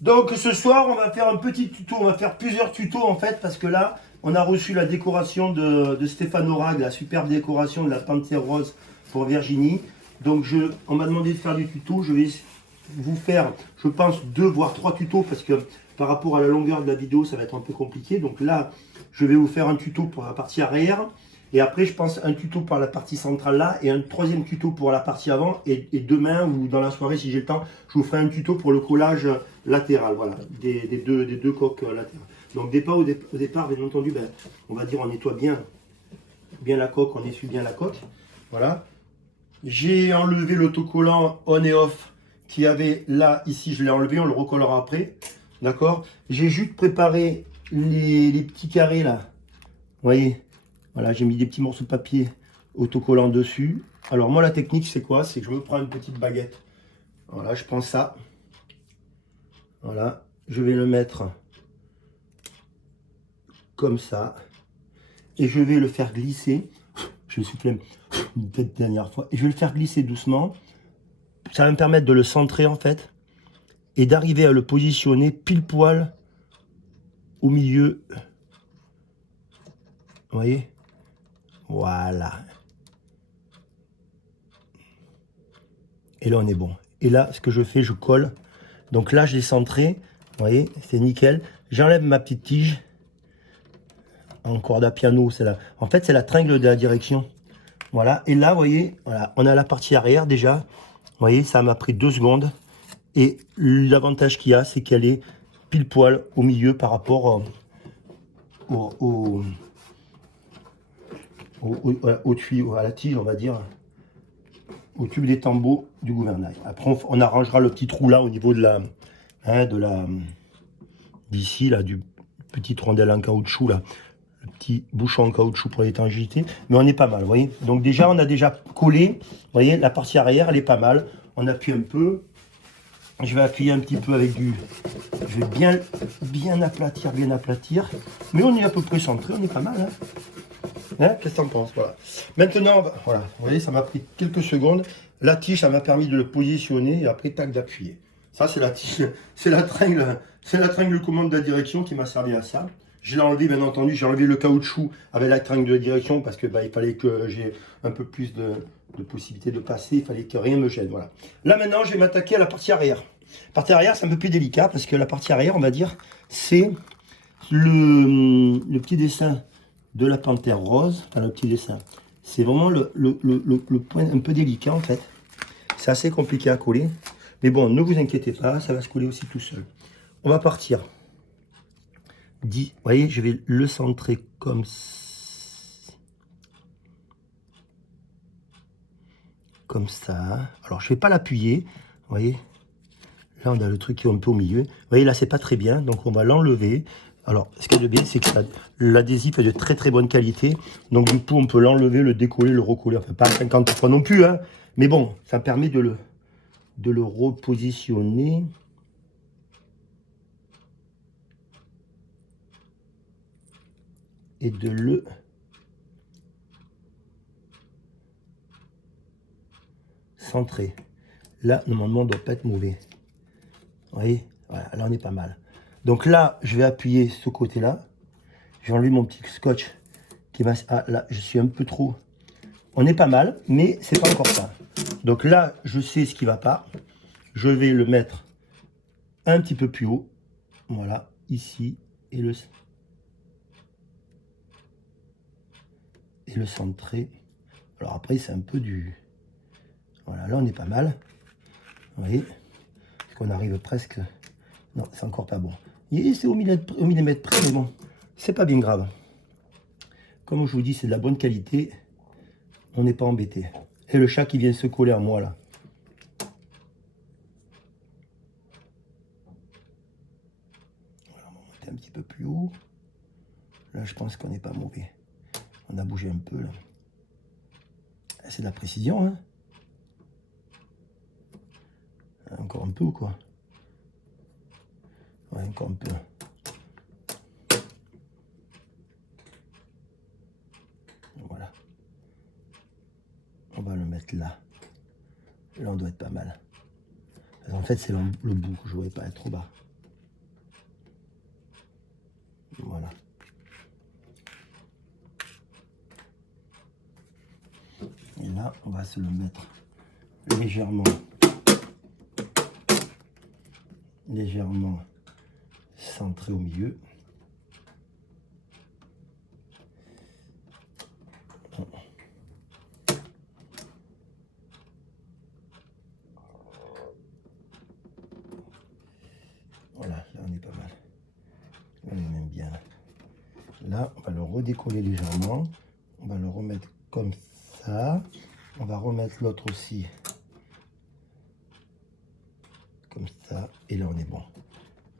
Donc ce soir, on va faire un petit tuto, on va faire plusieurs tutos en fait, parce que là, on a reçu la décoration de Stéphane Orag, la superbe décoration de la panthère rose pour Virginie. Donc on m'a demandé de faire du tuto, je vais vous faire, je pense, 2 voire 3 tutos, parce que par rapport à la longueur de la vidéo, ça va être un peu compliqué. Donc là, je vais vous faire un tuto pour la partie arrière, et après, je pense un tuto pour la partie centrale là, et un troisième tuto pour la partie avant, et demain ou dans la soirée, si j'ai le temps, je vous ferai un tuto pour le collage latéral, voilà, des deux coques latérales. Donc au départ, bien entendu, ben, on va dire on nettoie bien la coque, on essuie bien la coque. Voilà. J'ai enlevé l'autocollant on et off qui avait là, ici, je l'ai enlevé, on le recollera après. D'accord. J'ai juste préparé les petits carrés là. Vous voyez, voilà, j'ai mis des petits morceaux de papier autocollant dessus. Alors moi, la technique, c'est quoi? C'est que je me prends une petite baguette. Voilà, je prends ça. Voilà, je vais le mettre comme ça. Et je vais le faire glisser. Je suis soufflé une tête dernière fois. Et je vais le faire glisser doucement. Ça va me permettre de le centrer en fait. Et d'arriver à le positionner pile poil au milieu. Vous voyez? Voilà. Et là, on est bon. Et là, ce que je fais, je colle. Donc là, je l'ai centré. Vous voyez, c'est nickel. J'enlève ma petite tige. En corde à piano, c'est là. En fait, c'est la tringle de la direction. Voilà. Et là, vous voyez, voilà, on a la partie arrière déjà. Vous voyez, ça m'a pris 2 secondes. Et l'avantage qu'il y a, c'est qu'elle est pile poil au milieu par rapport au, au tuyau, à la tige, on va dire, au tube des tambours du gouvernail. Après, on arrangera le petit trou là au niveau de la, d'ici là, du petit rondelle en caoutchouc là, le petit bouchon en caoutchouc pour l'étanchéité. Mais on est pas mal, vous voyez. Donc déjà, on a déjà collé. Vous voyez, la partie arrière, elle est pas mal. On appuie un peu. Je vais appuyer un petit peu avec du... Je vais bien aplatir, Mais on est à peu près centré, on est pas mal. Hein, qu'est-ce que t'en penses? Voilà. Maintenant, voilà, vous voyez, ça m'a pris quelques secondes. La tige, ça m'a permis de le positionner et après, tac, d'appuyer. Ça, c'est la tige, c'est la tringle commande de la direction qui m'a servi à ça. Je l'ai enlevé, bien entendu, j'ai enlevé le caoutchouc avec la tringle de direction parce que bah, il fallait que j'ai un peu plus de possibilité de passer, il fallait que rien me gêne. Voilà. Là, maintenant, je vais m'attaquer à la partie arrière. La partie arrière, c'est un peu plus délicat parce que la partie arrière, on va dire, c'est le petit dessin de la panthère rose, enfin le petit dessin. C'est vraiment le point un peu délicat en fait. C'est assez compliqué à coller. Mais bon, ne vous inquiétez pas, ça va se coller aussi tout seul. On va partir. Vous voyez, je vais le centrer comme ça. Alors, je ne vais pas l'appuyer. Vous voyez, là, on a le truc qui est un peu au milieu. Vous voyez, là, c'est pas très bien. Donc, on va l'enlever. Alors, ce qui est de bien, c'est que l'adhésif est de très très bonne qualité. Donc, du coup, on peut l'enlever, le décoller, le recoller. Enfin, pas 50 fois non plus, hein. Mais bon, ça permet de le repositionner. Et de le centrer. Là, normalement, on ne doit pas être mauvais. Vous voyez, voilà, là, on est pas mal. Donc là, je vais appuyer ce côté-là. J'ai enlevé mon petit scotch qui va... Ah, là, je suis un peu trop... On est pas mal, mais c'est pas encore ça. Donc là, je sais ce qui va pas. Je vais le mettre un petit peu plus haut. Voilà, ici. Et le centrer. Alors après, c'est un peu du... Voilà, là, on est pas mal. Vous voyez, parce qu'on arrive presque... Non, c'est encore pas bon. C'est au millimètre près, mais bon, c'est pas bien grave. Comme je vous dis, c'est de la bonne qualité. On n'est pas embêté. Et le chat qui vient se coller à moi, là. Voilà, on va monter un petit peu plus haut. Là, je pense qu'on n'est pas mauvais. On a bougé un peu, là. C'est de la précision, hein. Encore un peu ou quoi? Ouais, encore un peu. Voilà. On va le mettre là. Là, on doit être pas mal. En fait, c'est le bout que je ne voulais pas être trop bas. Voilà. Et là, on va se le mettre légèrement centré au milieu. Voilà, là on est pas mal. Là on est même bien. Là, on va le redécoller légèrement. On va le remettre comme ça. On va remettre l'autre aussi. Comme ça. Et là, on est bon.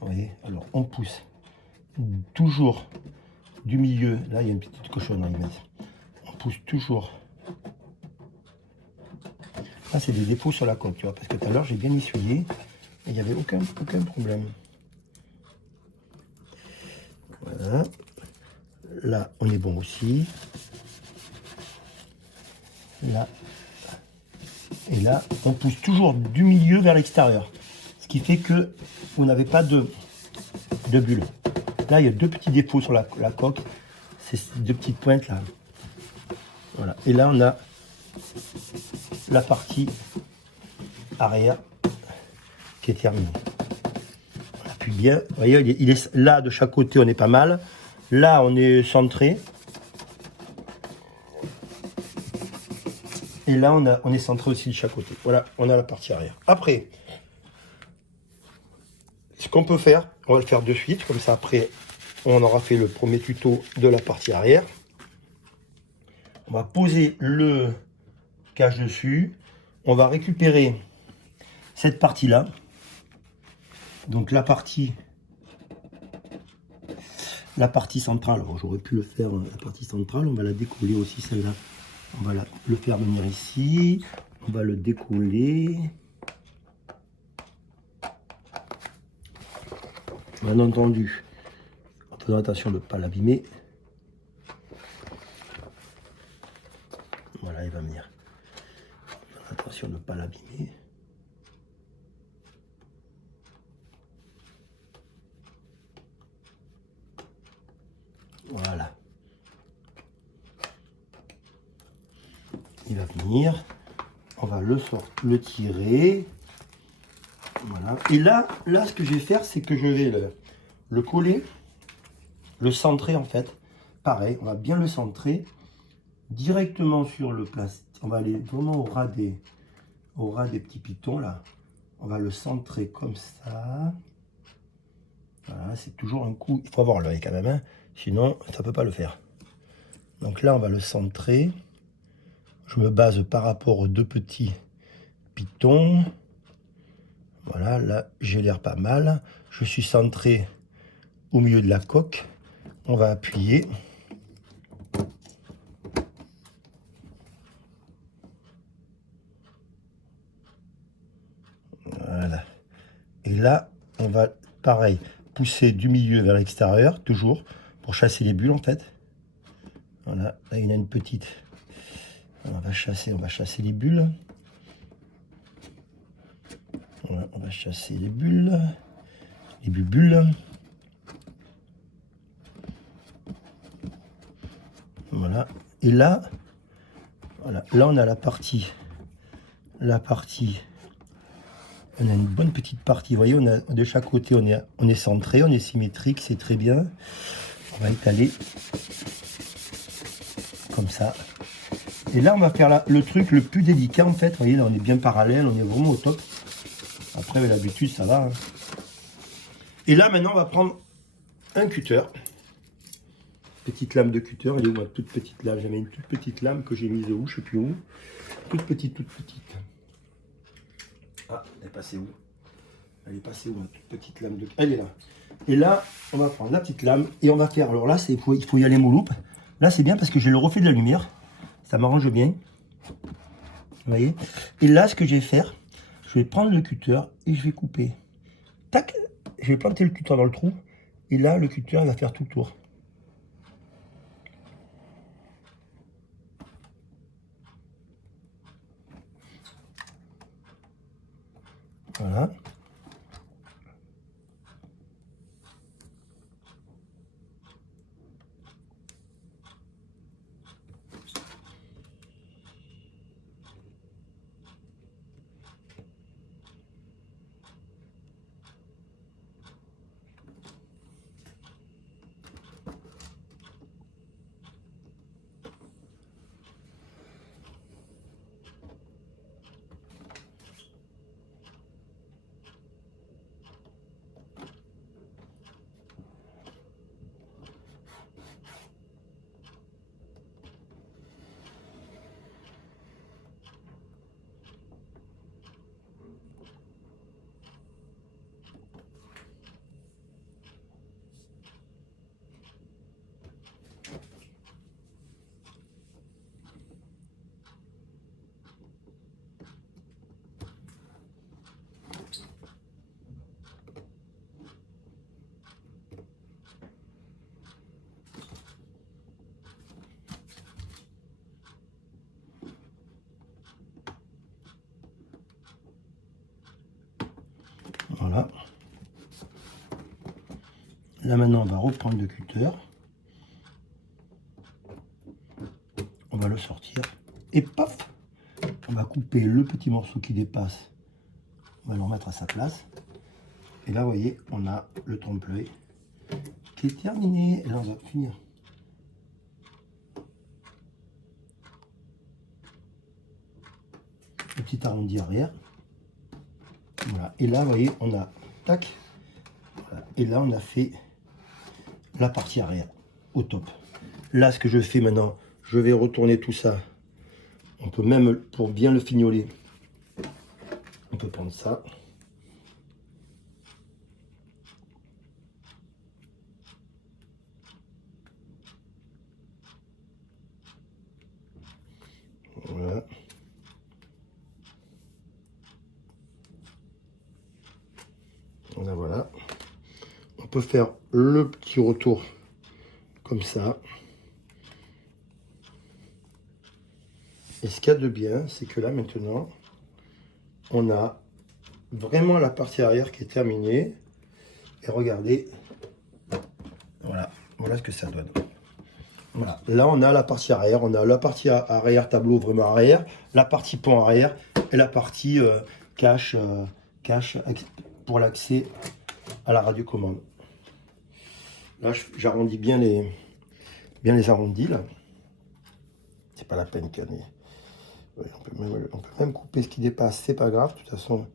Vous voyez? Alors, on pousse toujours du milieu. Là, il y a une petite cochonnerie. On pousse toujours. Là, c'est des défauts sur la coque, tu vois. Parce que tout à l'heure, j'ai bien essuyé. Et il n'y avait aucun problème. Voilà. Là, on est bon aussi. Là. Et là, on pousse toujours du milieu vers l'extérieur. Ce qui fait que vous n'avez pas de bulle. Là, il y a deux petits défauts sur la coque. C'est ces deux petites pointes là. Voilà. Et là, on a la partie arrière qui est terminée. On appuie bien. Vous voyez, il est là de chaque côté, on est pas mal. Là, on est centré. Et là, on est centré aussi de chaque côté. Voilà, on a la partie arrière. Après, ce qu'on peut faire, on va le faire de suite. Comme ça, après, on aura fait le premier tuto de la partie arrière. On va poser le cache dessus. On va récupérer cette partie-là. Donc la partie centrale. Alors j'aurais pu le faire, la partie centrale. On va la décoller aussi, celle-là. On va le faire venir ici. On va le décoller. Bien entendu, en faisant attention de ne pas l'abîmer. Voilà, il va venir. Attention de ne pas l'abîmer. Voilà. Il va venir. On va le tirer. Voilà. Et là, ce que je vais faire, c'est que je vais le coller, le centrer en fait. Pareil, on va bien le centrer directement sur le plastique. On va aller vraiment au ras des petits pitons là. On va le centrer comme ça. Voilà, c'est toujours un coup. Il faut avoir l'œil quand même, hein, sinon ça ne peut pas le faire. Donc là, on va le centrer. Je me base par rapport aux deux petits pitons. Voilà, là, j'ai l'air pas mal. Je suis centré au milieu de la coque. On va appuyer. Voilà. Et là, on va, pareil, pousser du milieu vers l'extérieur, toujours, pour chasser les bulles, en fait. Voilà, là, il y en a une petite. On va chasser les bulles. Voilà, on va chasser les bulles. Les bulles. Voilà. Et là, voilà, là, on a la partie. On a une bonne petite partie. Vous voyez, on a de chaque côté, on est centré, on est symétrique, c'est très bien. On va étaler comme ça. Et là, on va faire le truc le plus délicat, en fait. Vous voyez, là, on est bien parallèle, on est vraiment au top. Après, avec l'habitude, ça va. Hein. Et là, maintenant, on va prendre un cutter. Petite lame de cutter. Elle est où ma toute petite lame? J'avais une toute petite lame que j'ai mise où? Je ne sais plus où. Toute petite, toute petite. Ah, elle est passée où? Elle est passée où, ma toute petite lame de... Elle est là. Et là, on va prendre la petite lame et on va faire... Alors là, il faut y aller molloupe. Là, c'est bien parce que j'ai le reflet de la lumière. Ça m'arrange bien. Vous voyez? Et là, ce que je vais faire, je vais prendre le cutter et je vais couper. Tac! Je vais planter le cutter dans le trou. Et là, le cutter, il va faire tout le tour. Voilà. Voilà. Là maintenant, on va reprendre le cutter. On va le sortir. Et paf, on va couper le petit morceau qui dépasse. On va le remettre à sa place. Et là, vous voyez, on a le trompe-l'œil qui est terminé. Et là, on va finir. Le petit arrondi arrière. Voilà. Et là, vous voyez, on a tac. Voilà. Et là, on a fait la partie arrière au top. Là, ce que je fais maintenant, je vais retourner tout ça. On peut même, pour bien le fignoler, on peut prendre ça. Voilà. Voilà. On peut faire le petit retour comme ça. Et ce qu'il y a de bien, c'est que là maintenant, on a vraiment la partie arrière qui est terminée. Et regardez, voilà, voilà ce que ça donne. Voilà, là on a la partie arrière, on a la partie arrière tableau vraiment arrière, la partie pont arrière et la partie cache pour l'accès à la radiocommande. Là j'arrondis bien les arrondis là. C'est pas la peine qu'il y en ait. Oui, on peut même couper ce qui dépasse, c'est pas grave, de toute façon.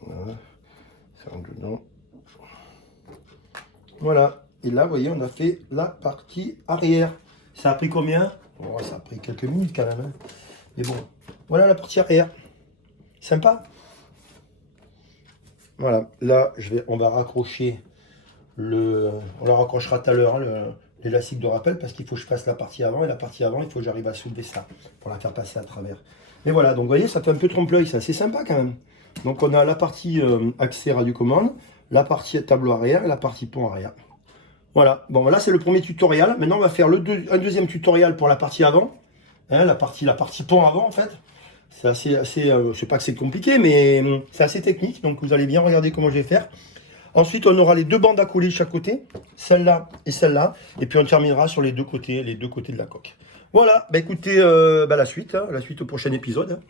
Voilà, ça rentre dedans. Voilà, et là, vous voyez, on a fait la partie arrière. Ça a pris combien? Oh, ça a pris quelques minutes quand même. Hein. Mais bon, voilà la partie arrière. Sympa. Voilà, là, on va raccrocher on la raccrochera tout à l'heure, hein, l'élastique de rappel, parce qu'il faut que je fasse la partie avant, et la partie avant, il faut que j'arrive à soulever ça, pour la faire passer à travers. Mais voilà, donc vous voyez, ça fait un peu trompe-l'œil, c'est assez sympa quand même. Donc on a la partie accès radiocommande, la partie tableau arrière et la partie pont arrière. Voilà, bon là c'est le premier tutoriel. Maintenant on va faire un deuxième tutoriel pour la partie avant. Hein, la partie pont avant en fait. C'est je sais pas que c'est compliqué, mais c'est assez technique. Donc vous allez bien regarder comment je vais faire. Ensuite on aura les deux bandes à coller de chaque côté. Celle-là et celle-là. Et puis on terminera sur les deux côtés de la coque. Voilà, bah écoutez, la suite au prochain épisode.